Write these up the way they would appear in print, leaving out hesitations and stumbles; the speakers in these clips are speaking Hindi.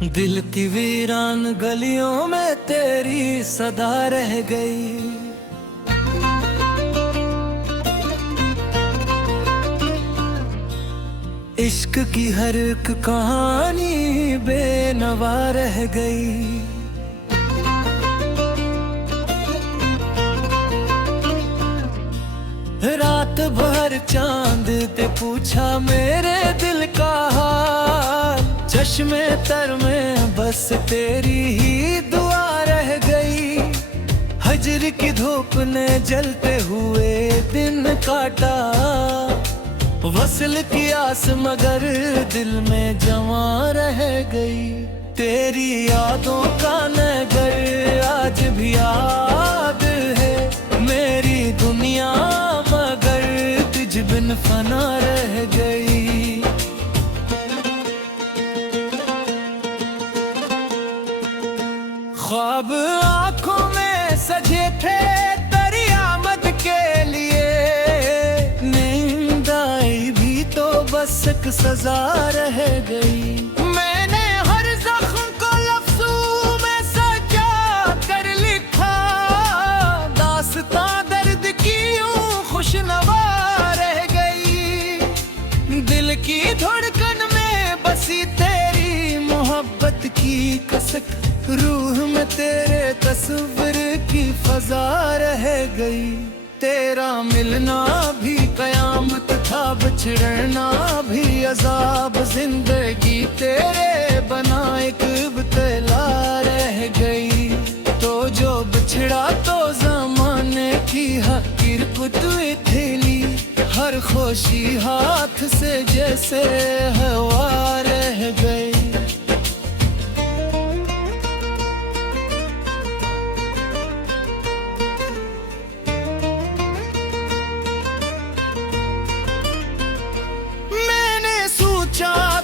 दिल की वीरान गलियों में तेरी सदा रह गई। इश्क की हर एक कहानी बेनवा रह गई। रात भर चांद ते पूछा मेरे दिल का हाल, चश्मे तर में बस तेरी ही दुआ रह गई। हजर की धूप ने जलते हुए दिन काटा, वसल की आस मगर दिल में जमा रह गई। तेरी यादों का नगर आज भी याद है, मेरी दुनिया मगर तुझ बिन फना रह गई। ख्वाब आंखों में सजे थे तेरी आमद के लिए, नींद आई भी तो बस एक सजा रह गई। मैंने हर जख्म को लफ्जों में सजा कर लिखा, दास्तां दर्द की यूं खुशनवा रह गई। दिल की धड़कन में बसी तेरी मोहब्बत की कसक, रूह में तेरे तस्वीर की फजा रह गई। तेरा मिलना भी कयामत था, बिछड़ना भी अजाब, जिंदगी तेरे बना एक इब्तिला रह गई। तो जो बिछड़ा तो ज़माने की हकीर को तू थैली, हर खुशी हाथ से जैसे हवा रह गई।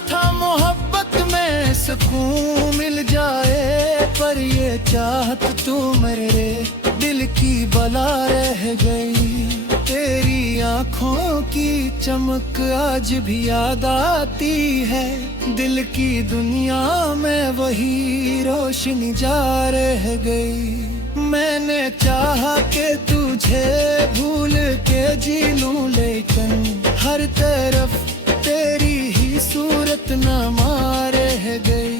था मोहब्बत में सुकून मिल जाए, पर ये चाहत तू मेरे दिल की बला रह गई। तेरी आंखों की चमक आज भी याद आती है, दिल की दुनिया में वही रोशनी जा रह गई। मैंने चाहा कि तुझे भूल के जी लूं, लेकिन हर तरफ तेरी ही सूरत नमा रह गई।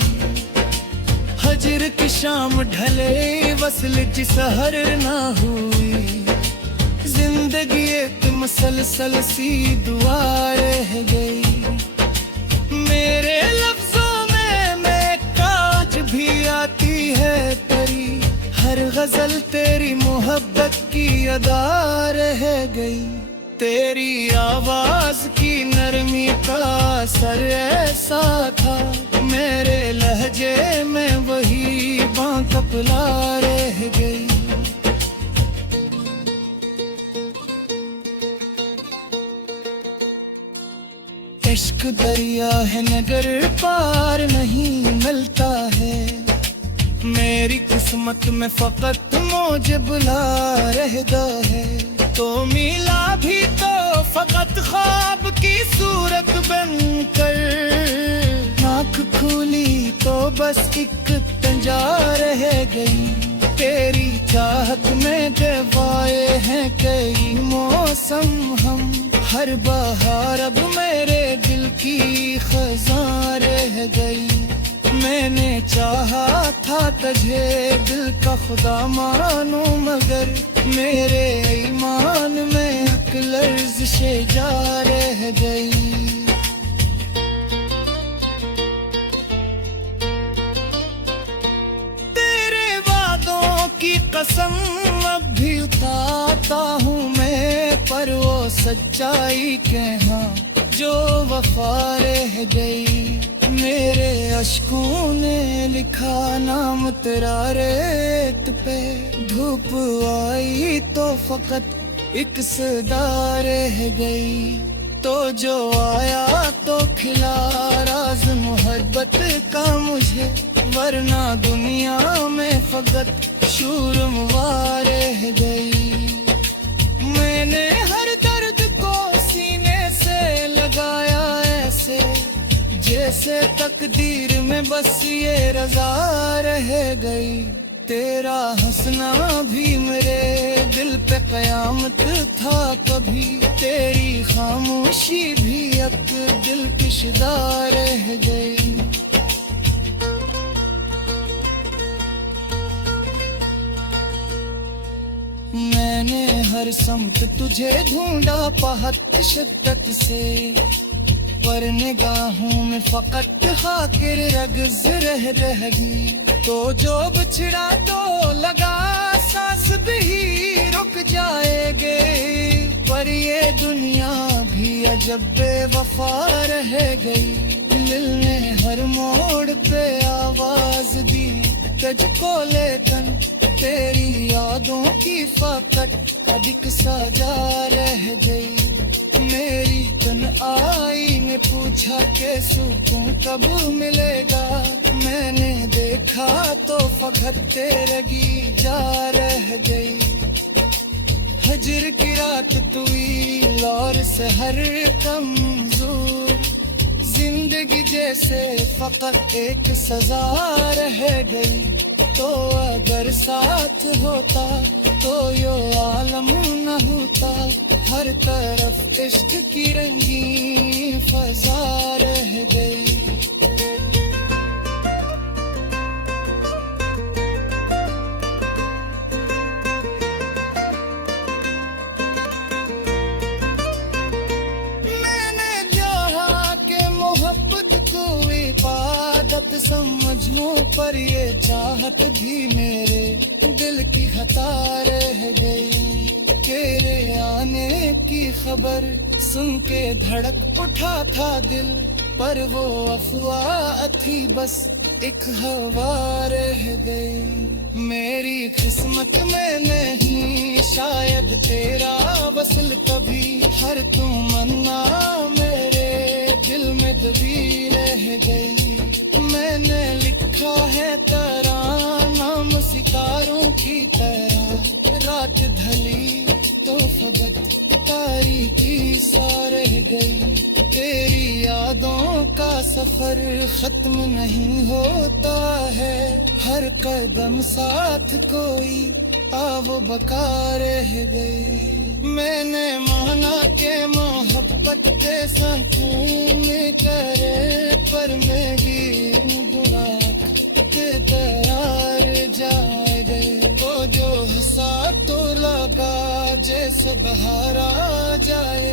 हजर की शाम ढले वसल की सहर ना हुई, जिंदगी एक मसलसल सी दुआ रह गई। मेरे लफ्जों में मैं काज भी आती है तेरी, हर गजल तेरी मोहब्बत की अदा रह गई। तेरी आवाज की नरमी का असर ऐसा था, मेरे लहजे में वही बांकपला रह गई। इश्क दरिया है नगर पार नहीं मिलता है, मेरी किस्मत में फकत मुझे बुला रहता है। तो मिला भी तो फकत ख्वाब की सूरत बनकर, आँख खुली तो बस एक तंजा रह गई। तेरी चाहत में दवाए हैं कई मौसम हम, हर बहार अब मेरे दिल की खज़ां रह गई। मैंने चाहा था तुझे दिल का खुदा मानूं, मगर मेरे ईमान में एक लर्ज़िशे जा रह गई। तेरे वादों की कसम अब भी उतारता हूँ मैं, पर वो सच्चाई के हाँ जो वफा रह गई। मेरे अश्कों ने लिखा नाम तेरा रेत पे, धूप आई तो फकत एक सदा रह गई। तो जो आया तो खिला राज मोहब्बत का मुझे, वरना दुनिया में फकत शूरमुआ रह गई। मैंने हर दर्द को सीने से लगाया ऐसे, जैसे तकदीर में बस ये रजा रह गई। तेरा हंसना भी मेरे दिल पे कयामत था कभी, तेरी खामोशी भी अब दिल की शिदा रह गई। मैंने हर समत तुझे ढूंढा पहत शिद्दत से, पर निगाहों में फकत हाकिर रगज़ रह गई। तो जो बिछड़ा तो लगा सांस भी रुक जाएगे, पर ये दुनिया भी अजब बेवफा रह गई। दिल ने हर मोड़ पे आवाज दी तुझको लेकिन तेरी यादों की फकत अधिक सजा रह गई। मेरी तन आई ने पूछा के सुकून कब मिलेगा, मैंने देखा तो फकत तेरगी जा रह गई। हजर की रात तुई लौर से हर कमजोर, जिंदगी जैसे फकत एक सजा रह गई। तो अगर साथ होता तो यो आलम न होता, हर तरफ इश्क की रंगीन फजा रह गई। समझूं पर ये चाहत भी मेरे दिल की खता रह गई। तेरे आने की खबर सुन के धड़क उठा था दिल, पर वो अफवाह थी बस एक हवा रह गई। मेरी किस्मत में नहीं शायद तेरा वसल कभी, हर तमन्ना मेरे दिल में दबी रह गई। मैंने लिखा है तराना सितारों की तरह, रात ढली तो फकत तारीकी सा रह गई। तेरी यादों का सफर खत्म नहीं होता है, हर कदम साथ कोई आवो बका रह गई। मैंने माना के मोहब्बत के संकून करे, पर मैं भी बुआ के करार जाए गए। वो जो हंसा तो लगा जैसे बहार आ जाए।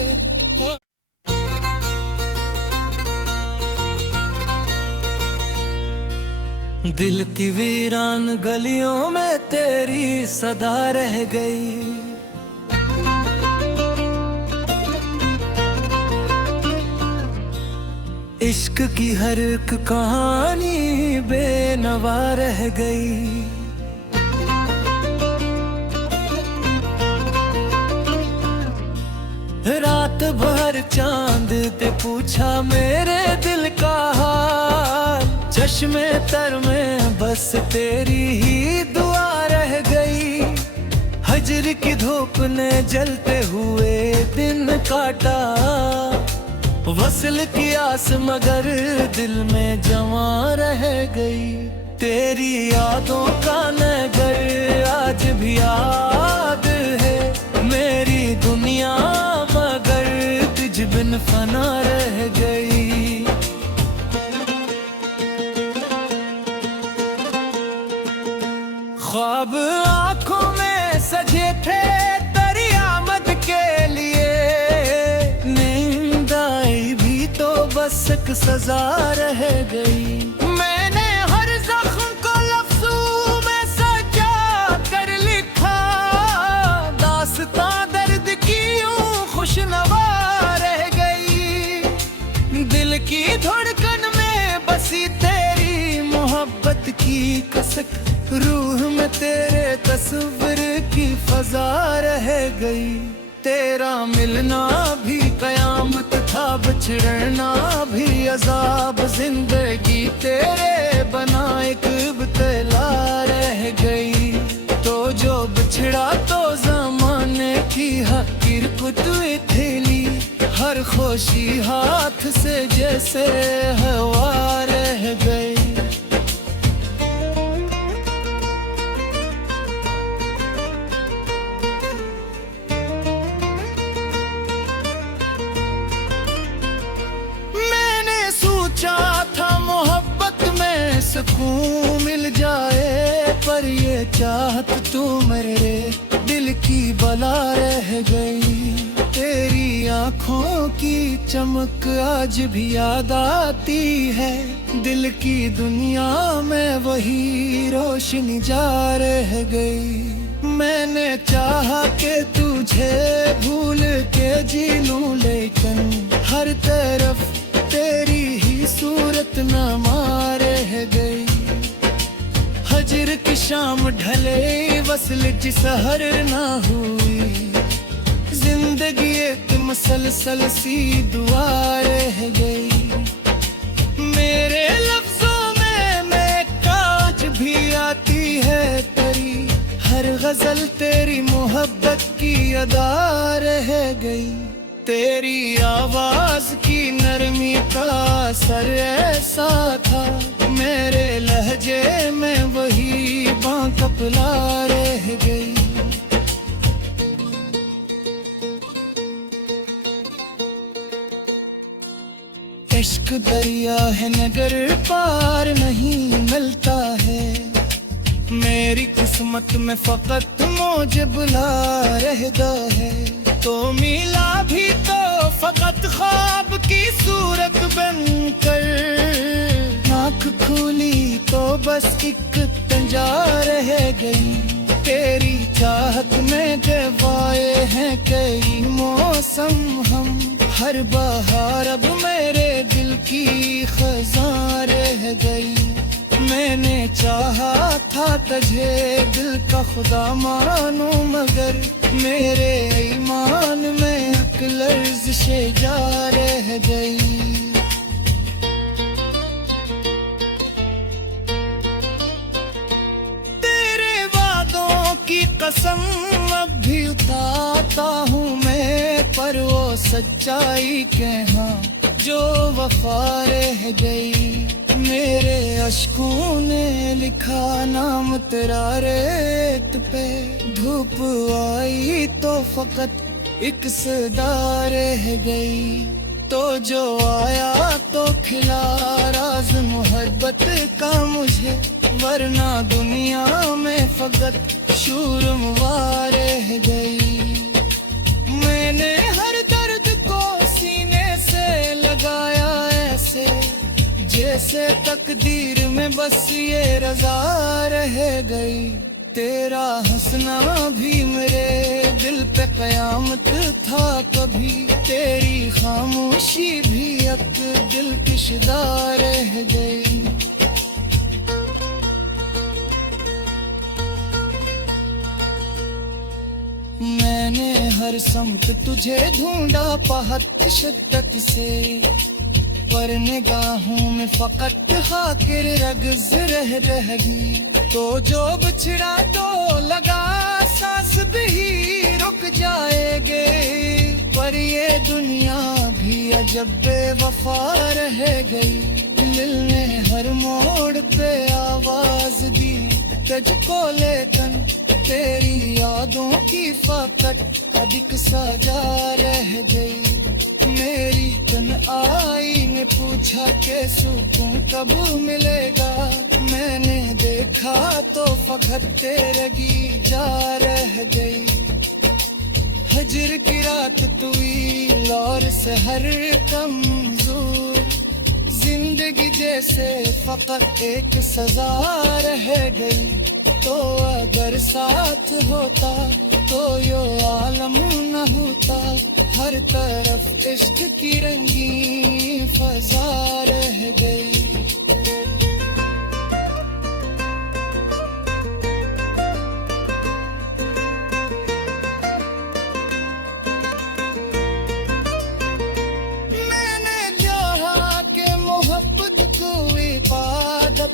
दिल की वीरान गलियों में तेरी सदा रह गई। इश्क की हर एक कहानी बेनवा रह गई। रात भर चांद ते पूछा मेरे दिल का हाल, चश्मे तर में बस तेरी ही दुआ रह गई। हजर की धूप ने जलते हुए दिन काटा, वसल की आस मगर दिल में जमा रह गई। तेरी यादों का नगर आज भी याद है, मेरी दुनिया मगर तुझ बिन फना रह गई। ख्वाब आँखों में सजे थे तेरी आमद के लिए, नींद आई भी तो बस एक सजा रह गई। मैंने हर जख्म को लफ्जों में सजा कर लिखा, दास्तां दर्द की यूं खुशनवा रह गई। दिल की धड़कन में बसी तेरी मोहब्बत की कसक, रूह में तेरे तस्वीर की फजा रह गई। तेरा मिलना भी कयामत था, बिछड़ना भी अजाब, जिंदगी तेरे बना एक इब्तिला रह गई। तो जो बिछड़ा तो जमाने की हकीर कुतुए थैली, हर सरखोशी हाथ से जैसे हवा रह गई। मैंने सोचा था मोहब्बत में सुकून मिल जाए, पर ये चाहत तू मेरे दिल की बला रह गई। तेरी आँखों की चमक आज भी याद आती है, दिल की दुनिया में वही रोशनी जा रह गई। मैंने चाहा कि तुझे भूल के जी लूं, लेकिन हर तरफ तेरी ही सूरत नमा रह गई। हजर की शाम ढले वसल की सहर ना हुई, जिंदगी एक मसलसल सी दुआ रह गई। मेरे लफ्जों में मैं काज भी आती है तेरी, हर गजल तेरी मोहब्बत की अदा रह गई। तेरी आवाज की नरमी का असर ऐसा था, मेरे लहजे में वही बांकपला रह गई। इश्क दरिया है नगर पार नहीं मिलता है, मेरी किस्मत में फकत मुझे बुला रहता है। तो मिला भी तो फकत ख्वाब की सूरत बनकर, आँख खुली तो बस एक तंजा रह गई। तेरी चाहत में गवाए हैं कई मौसम हम, हर बहार अब मेरे दिल की खज़ां रह गई। मैंने चाहा था तुझे दिल का खुदा मानूं, मगर मेरे ईमान में एक लर्ज़िश जा रह गई। तेरे वादों की कसम अब भी उतारता हूँ मैं, पर वो सच्चाई के हाँ जो वफा रह गई। मेरे अश्कों ने लिखा नाम तेरा रेत पे, धूप आई तो फकत एक सदा रह गई। तो जो आया तो खिला राज मोहब्बत का मुझे, वरना दुनिया में फकत शूरमुआ रह गई। मैंने हर दर्द को सीने से लगाया ऐसे, जैसे तकदीर में बस ये रजा रह गई। तेरा हंसना भी मेरे दिल पे कयामत था कभी, तेरी खामोशी भी एक दिल की शिदा रह गई। मैंने हर समत तुझे ढूंढा पहत शिद्दत से, पर निगाहों में फकत हाकिर रगज़ रह गई। तो जो बिछड़ा तो लगा सांस भी रुक जाएगे, पर ये दुनिया भी अजब बेवफा रह गई। दिल ने हर मोड़ पे आवाज दी तुझको, लेकिन तेरी यादों की फकत अधिक सजा रह गई। मेरी तन आई ने पूछा के सुकून कब मिलेगा, मैंने देखा तो फकत तेरगी जा रह गई। हजर की रात तुई लौर से हर कमजोर, जिंदगी जैसे फकत एक सजा रह गई। तो अगर साथ होता तो यो आलम न होता, हर तरफ इश्क की रंगीन फजा रह गई।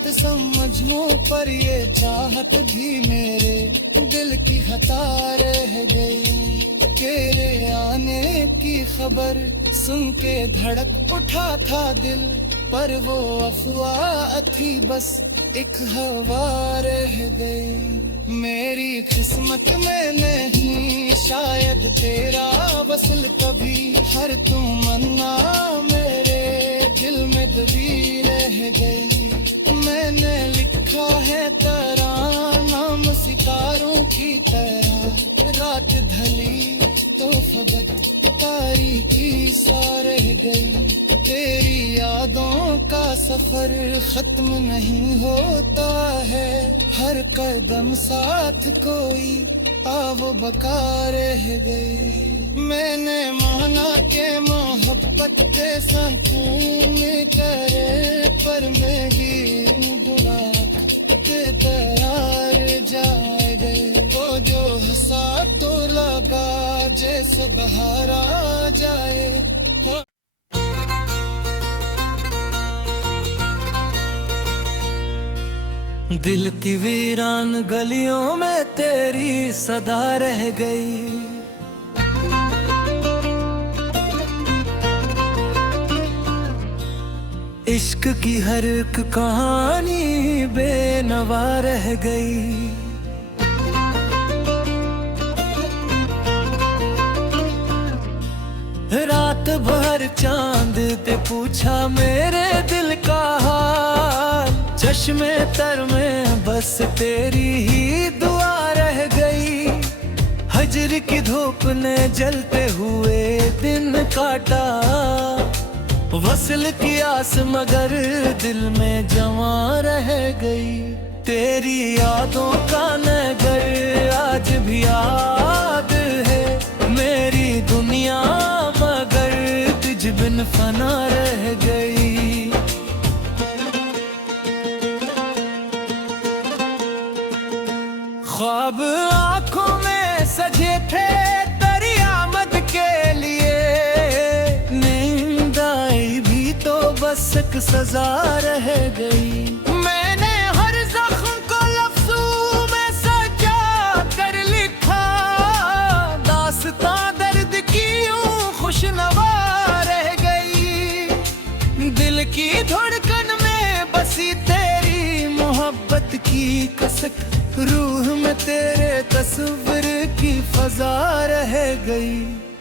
समझूं पर ये चाहत भी मेरे दिल की खता रह गई। तेरे आने की खबर सुन के धड़क उठा था दिल, पर वो अफवाह थी बस एक हवा रह गई। मेरी किस्मत में नहीं शायद तेरा वसल कभी, हर तमन्ना मेरे दिल में दबी रह गई। मैंने लिखा है तराना सितारों की तरह, रात ढली तो फकत तारीकी सा रह गई। तेरी यादों का सफर खत्म नहीं होता है, हर कदम साथ कोई वो बका रह गई। मैंने माना के मोहब्बत के संकून करे, पर मैं भी बुरा के तरार जाए गए। वो जो हंसा तो लगा जैसे बहार आ जाए। दिल की वीरान गलियों में तेरी सदा रह गई। इश्क की हर एक कहानी बेनवा रह गई। रात भर चांद पे पूछा मेरे दिल का हाल, चश्मे तर में बस तेरी ही दुआ रह गई। हजर की धूप ने जलते हुए दिन काटा, वसल की आस मगर दिल में जमा रह गई। तेरी यादों का नगर आज भी याद है, मेरी दुनिया मगर तुझ बिन फना रह गई। ख्वाब आँखों में सजे थे तेरी आमद के लिए, नींद आई भी तो बस एक सजा रह गई। मैंने हर जख्म को लफ्जों में सजा कर लिखा, दास्तां दर्द की यूं खुशनवा रह गई। दिल की धड़कन में बसी तेरी मोहब्बत की कसक, रूह में तेरे तस्वीर की फजा रह गई।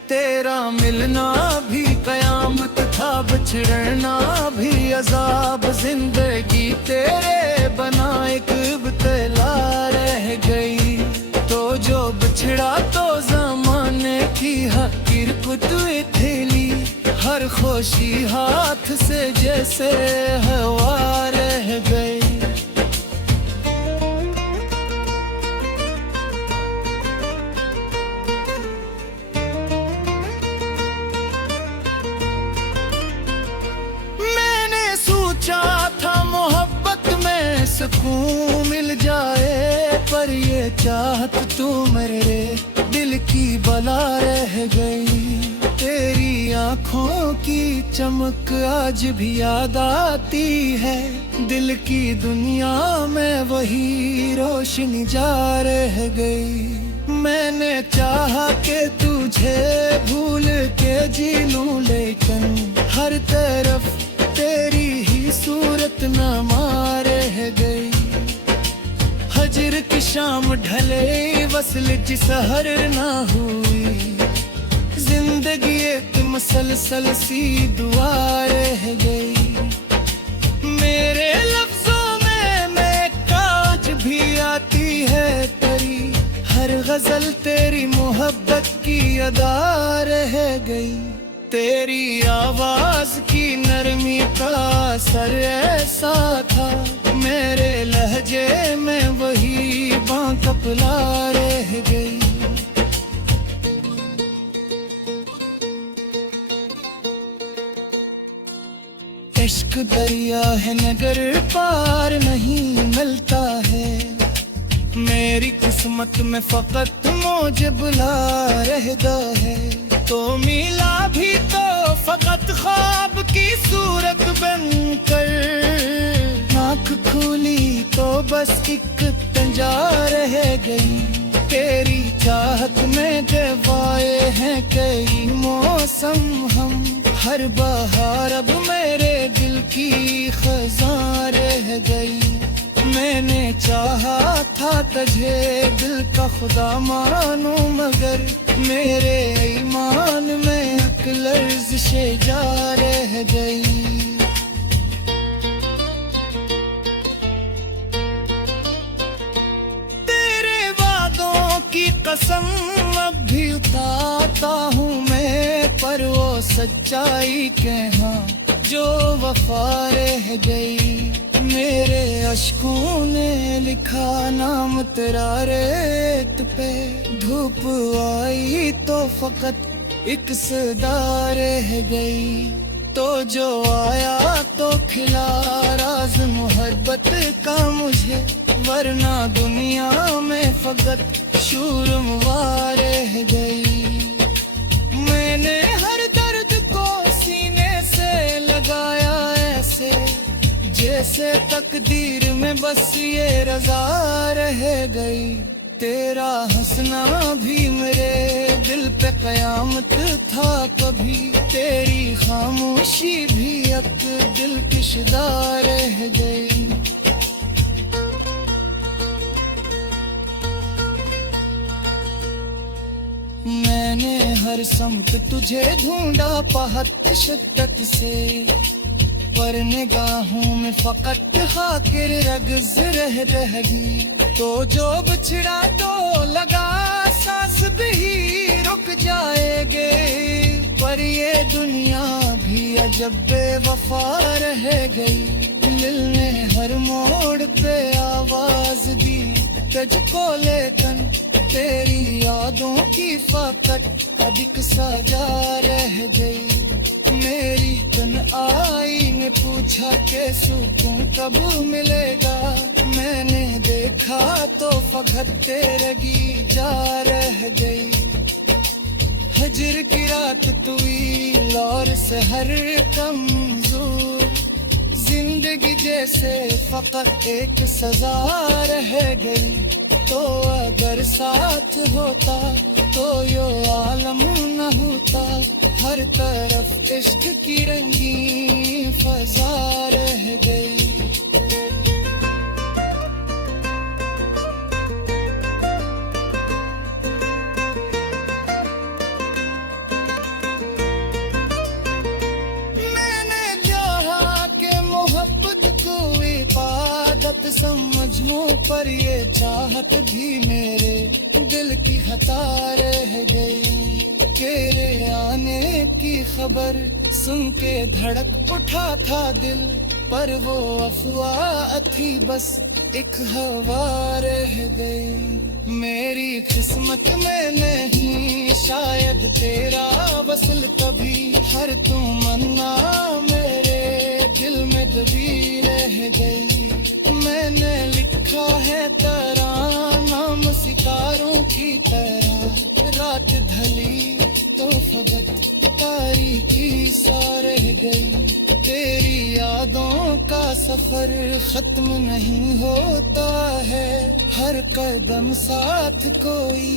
तेरा मिलना भी कयामत था, बिछड़ना भी अजाब, जिंदगी तेरे बना एक इब्तिला रह गई। तो जो बिछड़ा तो ज़माने की हकीर को तू थैली, हर खुशी हाथ से जैसे हवा रह गई। सुकून मिल जाए, पर ये चाहत तू मेरे दिल की बला रह गई। तेरी आँखों की चमक आज भी याद आती है, दिल की दुनिया में वही रोशनी जा रह गई। मैंने चाहा कि तुझे भूल के जी लूं, लेकिन हर तरफ तेरी ही सूरत नमा रह गई। हजर की शाम ढले वसल की सहर ना हुई, जिंदगी एक मसलसल सी दुआ रह गई। मेरे लफ्जों में मैं काज भी आती है तेरी, हर गजल तेरी मोहब्बत की अदा रह गई। तेरी आवाज की नरमी का असर ऐसा था, मेरे लहजे में वही बांकपला रह गई। इश्क दरिया है नगर पार नहीं मिलता है, मेरी किस्मत में फकत मुझे बुला रहता है। तो मिला भी तो फकत ख्वाब की सूरत बनकर, आँख खुली तो बस एक तंजा रह गई। तेरी चाहत में गवाए हैं कई मौसम हम, हर बहार अब मेरे दिल की खज़ां रह गई। मैंने चाहा था तुझे दिल का खुदा मानूं, मगर मेरे ईमान में एक लर्ज़िशे जा रह गई। की कसम अब भी उतारता हूँ मैं, पर वो सच्चाई के हाँ जो वफा रह गई। मेरे अश्कों ने लिखा नाम तेरा रेत पे, धूप आई तो फकत एक सदा रह गई। तो जो आया तो खिला राज मोहब्बत का मुझे, वरना दुनिया में फकत शूरवा रह गई। मैंने हर दर्द को सीने से लगाया ऐसे, जैसे तकदीर में बस ये रजा रह गई। तेरा हंसना भी मेरे दिल पे कयामत था कभी, तेरी खामोशी भी एक दिल की शिदा रह गई। मैंने हर समत तुझे ढूंढा पहत शिद्दत से, पर निगाहों में फकत हाकिर रगज़ रह गई। तो जो बिछड़ा तो लगा सांस भी रुक जाएगे, पर ये दुनिया भी अजब बेवफा रह गई। दिल ने हर मोड़ पे आवाज दी तुझको लेकिन, तेरी यादों की फकत अधिक सजा रह गई। मेरी तन आई ने पूछा के सुकून कब मिलेगा, मैंने देखा तो फकत तेरगी जा रह गई। हजर की रात तुई लौर से हर कमजोर, जिंदगी जैसे फकत एक सजा रह गई। तो अगर साथ होता तो यो आलम न होता, हर तरफ इश्क की रंगीन फजा रह गई। मैंने चाहा के मोहब्बत को इबादत समझूं, पर ये चाहत भी मेरे दिल की खता रह गई। तेरे आने की खबर सुन के धड़क उठा था दिल, पर वो अफवाह थी बस एक हवा रह गई। मेरी किस्मत में नहीं शायद तेरा वसल कभी, हर तमन्ना मेरे दिल में दबी रह गई। मैंने लिखा है तराना सितारों की तरह, रात ढली तो फकत तारीकी सा रह गई। तेरी यादों का सफर खत्म नहीं होता है, हर कदम साथ कोई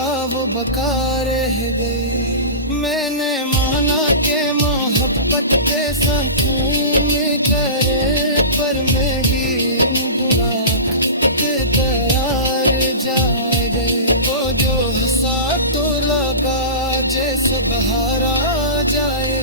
आव बका रह गई। मैंने माना के मोहब्बत के सुकून करे, पर मैं भी बुरा के करार जाए गए। वो जो हंसा तो लगा जैसे बहार आ जाए,